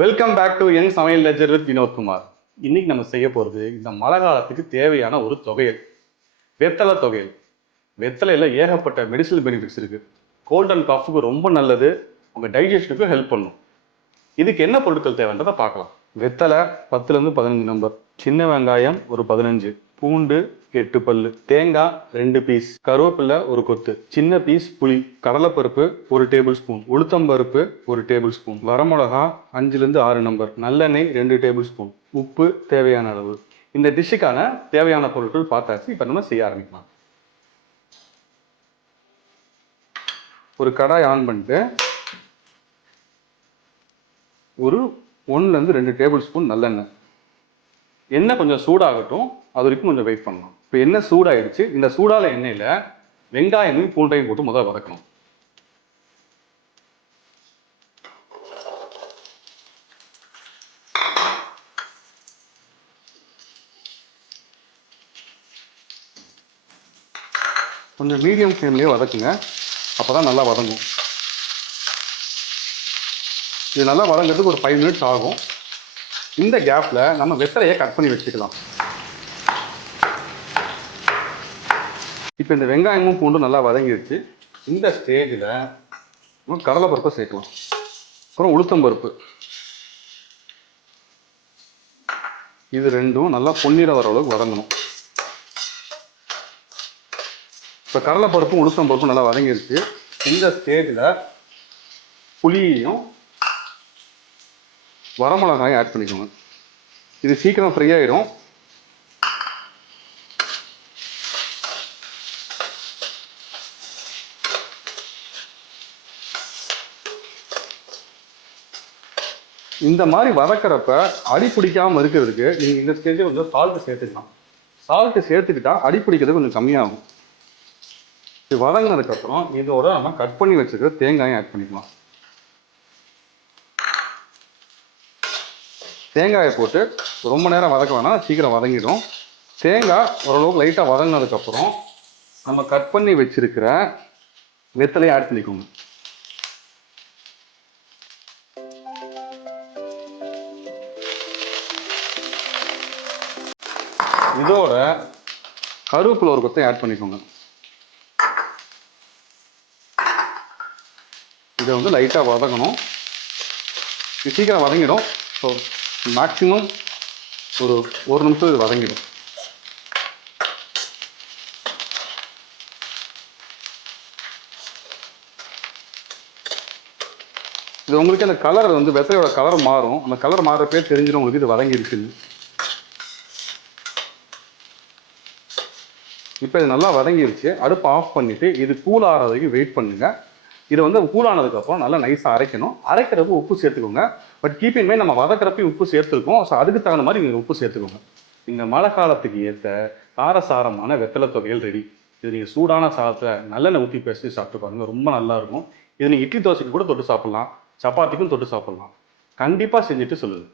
Welcome back to என் சமையல் ledger with Vinodkumar. இன்னைக்கு நம்ம செய்ய போகிறது இந்த மழை காலத்துக்கு தேவையான ஒரு தொகையல், வெத்தலை தொகையல். வெத்தலையில் ஏகப்பட்ட மெடிசனல் பெனிஃபிட்ஸ் இருக்குது. கோல்ட் அண்ட் காஃபுக்கு ரொம்ப நல்லது, உங்கள் டைஜஷனுக்கு ஹெல்ப் பண்ணும். இதுக்கு என்ன பொருட்கள் தேவைன்றதை பார்க்கலாம். வெத்தலை 10லேருந்து 15 நம்பர், சின்ன வெங்காயம் ஒரு 15, பூண்டு 8 பல்லு, தேங்காய் 2 பீஸ், கருவேப்பிலை ஒரு கொத்து, சின்ன பீஸ் புளி, கடலைப்பருப்பு 1 டேபிள் ஸ்பூன், உளுத்தம்பருப்பு 1 டேபிள் ஸ்பூன், வரமிளகா 5லேருந்து 6 நம்பர், நல்லெண்ணெய் 2 டேபிள் ஸ்பூன், உப்பு தேவையான அளவு. இந்த டிஷ்ஷுக்கான தேவையான பொருட்கள் பார்த்தாச்சு. இப்போ நம்ம செய்ய ஆரம்பிக்கலாம். ஒரு கடாய் ஆன் பண்ணிட்டு ஒரு 1லேருந்து 2 டேபிள் ஸ்பூன் நல்லெண்ணெய். எண்ணெய் கொஞ்சம் சூடாகட்டும், அது வரைக்கும் கொஞ்சம் வெயிட் பண்ணலாம். இப்போ எண்ணெய் சூடாயிடுச்சு. இந்த சூடான எண்ணெயில் வெங்காயமும் பூண்டையும் போட்டு முதல்ல வதக்கணும். கொஞ்சம் மீடியம் ஃப்ளேம்லேயே வதக்குங்க, அப்போ தான் நல்லா வதங்கும். இது நல்லா வதங்கிறதுக்கு ஒரு 5 மினிட்ஸ் ஆகும். இந்த கேப்பில் நம்ம வெத்தலையை கட் பண்ணி வச்சுக்கலாம். இப்போ இந்த வெங்காயமும் பூண்டும் நல்லா வதங்கிடுச்சு. இந்த ஸ்டேஜில் நம்ம கடலைப்பருப்பை சேர்க்கலாம். அப்புறம் உளுத்தம்பருப்பு, இது ரெண்டும் நல்லா பொன்னிறம் வர அளவுக்கு வதங்கணும். இப்போ கடலைப்பருப்பும் உளுத்தம்பருப்பும் நல்லா வதங்கிடுச்சு. இந்த ஸ்டேஜில் புளியையும் வரமிளகாயும் ஆட் பண்ணிக்கோங்க. இது சீக்கிரம் ஃப்ரை ஆகிடும். இந்த மாதிரி வதக்கிறப்ப அடி பிடிக்காமல் இருக்கிறதுக்கு நீங்கள் இந்த ஸ்டேஜில் கொஞ்சம் சால்ட்டு சேர்த்துக்கலாம். சால்ட்டு சேர்த்துக்கிட்டா அடி பிடிக்கிறது கொஞ்சம் கம்மியாகும். இது வதங்கினதுக்கப்புறம் இதோட நம்ம கட் பண்ணி வச்சுருக்க தேங்காயும் ஆட் பண்ணிக்கலாம். தேங்காயை போட்டு ரொம்ப நேரம் வதக்க வேணாம், சீக்கிரம் வதங்கிடும். தேங்காய் ஓரளவுக்கு லைட்டாக வதங்கினதுக்கப்புறம் நம்ம கட் பண்ணி வச்சிருக்கிற வெத்தலையை ஆட் பண்ணிக்கோங்க. இதோட கருவேப்பிலை ஒரு கொத்தை ஆட் பண்ணிக்கோங்க. இதை வந்து லைட்டாக வதங்கணும். இது சீக்கிரம் வதங்கிடும். ஸோ மேக்ஸிமம் ஒரு நிமிஷம் இது வதங்கிடும். இது உங்களுக்கு அந்த கலர் வந்து வெத்தலையோட கலர் மாறும். அந்த கலர் மாறுறப்பே தெரிஞ்சிடும் உங்களுக்கு இது வதங்கிடுச்சுன்னு. இப்போ இது நல்லா வதங்கிடுச்சு. அடுப்பு ஆஃப் பண்ணிவிட்டு இது கூல் ஆகிற வரைக்கும் வெயிட் பண்ணுங்கள். இதை வந்து கூலானதுக்கப்புறம் நல்லா நைஸாக அரைக்கணும். அரைக்கிறப்ப உப்பு சேர்த்துக்கோங்க. பட் கீப் இன் மைண்ட் நம்ம வதக்கிறப்ப உப்பு சேர்த்துருக்கோம். ஸோ அதுக்கு தகுந்த மாதிரி நீங்கள் உப்பு சேர்த்துக்கோங்க. இந்த மழை காலத்துக்கு ஏற்ற காரசாரமான வெத்தலை தொகையில் ரெடி. இது நீங்கள் சூடான சாதத்தில் நல்லெண்ணெய் ஊற்றி பேசி சாப்பிட்டு பாருங்கள், ரொம்ப நல்லாயிருக்கும். இது நீங்கள் இட்லி தோசைக்கு கூட தொட்டு சாப்பிட்லாம், சப்பாத்திக்கும் தொட்டு சாப்பிட்லாம். கண்டிப்பாக செஞ்சுட்டு சொல்லுங்கள்.